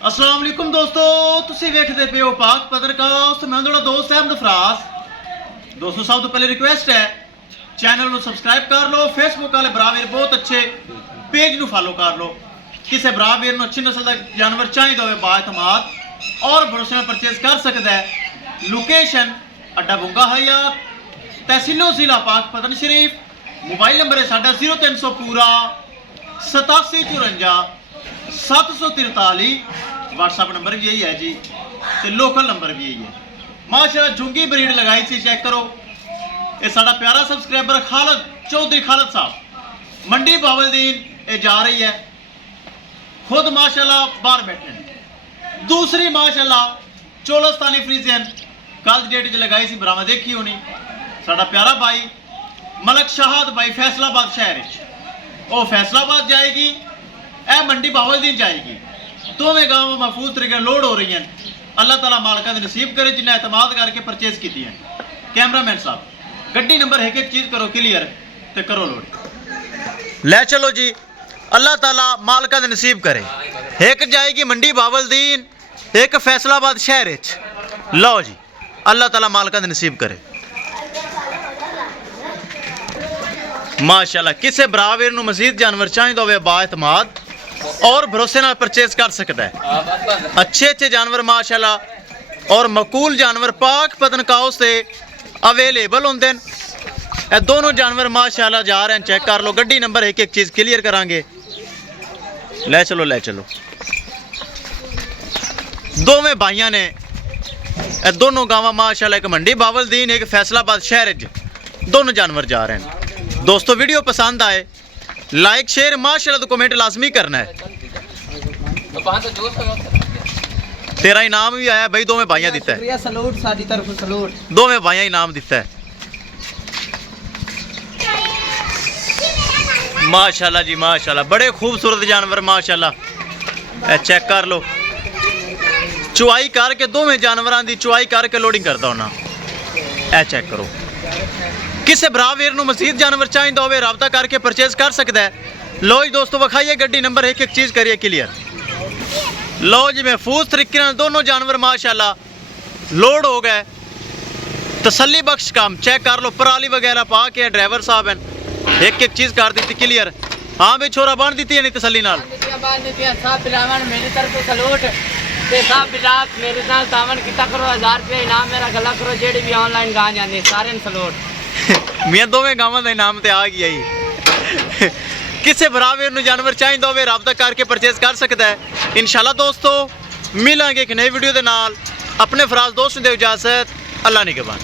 अस्सलाम वालेकुम दोस्तों, तुसीं वेखदे पे हो पाक पत्रकास्ट। मैं थोड़ा दोस्त अहमद फराज। दोस्तों सब तो पहले रिक्वेस्ट है चैनल को सब्सक्राइब कर लो। फेसबुक वाले बराबर बहुत अच्छे पेज को फॉलो कर लो। किसी बराबर अच्छी नस्ल का जानवर चाहिए हो बाएतमाद और भरोसे में परचेज कर सकता है। लोकेशन अड्डा बुंगा हयात, तहसीलो जिला पाक पतन शरीफ। मोबाइल नंबर है साढ़ा 0300 पूरा 8754 743। व्हाट्सएप नंबर भी यही है जी, तो लोकल नंबर भी यही है। माशाल्लाह झुंगी ब्रीड लगाई सी, चेक करो। ये साडा प्यारा सब्सक्राइबर खालिद चौधरी खालिद साहब मंडी बावलदीन ये जा रही है, खुद माशाल्लाह बाहर बैठे हैं। दूसरी माशाल्लाह चोलस्तानी फ्रीजियन कल डेट लगाई सी, बरामद देखी होनी। साडा प्यारा भाई मलक शाहद भाई फैसलाबाद शहर वो फैसलाबाद जाएगी, ए मंडी बावलदीन जाएगी। दोवें गांव महफूज तरीके लोड हो रही हैं। अल्लाह ताला मालका दे नसीब करे जिन्हें एतमाद करके परचेज की है। कैमरामैन साहब गड्डी नंबर एक एक चीज़ करो क्लियर तो करो लोड। ले चलो जी, अल्लाह ताला मालका दे नसीब करे। एक जाएगी मंडी बावलदीन, एक फैसलाबाद शहर। लो जी, अल्लाह ताला मालका दे नसीब करे। माशाल्लाह किसे बराबर नूं मजीद जानवर चाहिए होवे बाएतमाद और भरोसे नाल परचेज कर सकता है। अच्छे अच्छे जानवर माशाल्लाह और मकूल जानवर पाक पतनकाओ से अवेलेबल होंदे हैं। ये दोनों जानवर माशाल्लाह जा रहे हैं, चेक कर लो। गड्डी नंबर एक एक चीज़ क्लियर करांगे। ले चलो ले चलो। दोवें भाइयों ने दोनों गाँव माशाल्लाह, एक मंडी बावलदीन एक फैसलाबाद शहर, दोनों जानवर जा रहे हैं। दोस्तों वीडियो पसंद आए लाइक शेयर माशाल्लाह तो कमेंट लाजमी करना है। तेरा इनाम भी आया भाई, दो में भाइयां दिता है। सलूट साडी तरफ सलूट, दो में भाइयां इनाम दिता है। माशाल्लाह जी माशाल्लाह, बड़े खूबसूरत जानवर माशाल्लाह। चेक कर लो, चुआई करके दोवें जानवरों की चुआई करके लोडिंग करता होना। ए चेक करो। किसी बराबर नूं मजीद जानवर चाहिए होवे राबता करके परचेज कर सकता है। लो जी दोस्तों विखाइए गड्डी नंबर एक एक चीज़ करिए क्लियर। लो जी महफूज तरीके दोनों जानवर माशाल्लाह लोड हो गए। तसल्ली बख्श काम, चेक कर लो। पराली वगैरह पा के ड्राइवर साहब हैं एक एक चीज़ कर दी क्लियर। हाँ भाई छोरा बांध दी है नहीं तसल्ली नाल। मेरी तरफ सलूट मेरे नाल तावन किता करो, 1000 रुपये इनाम मेरा गला करो। जेडी भी ऑनलाइन गां जांदी सारे सलूट मैं दोवें गांवों का इनाम तो आ गया ही। किसी बराबर नूं जानवर चाहिए होवे राबता करके परचेज कर सकता है। इंशाल्लाह दोस्तों मिलांगे एक नई वीडियो के नाल। अपने फराज दोस्त दे इजाजत, अल्लाह निगहबान।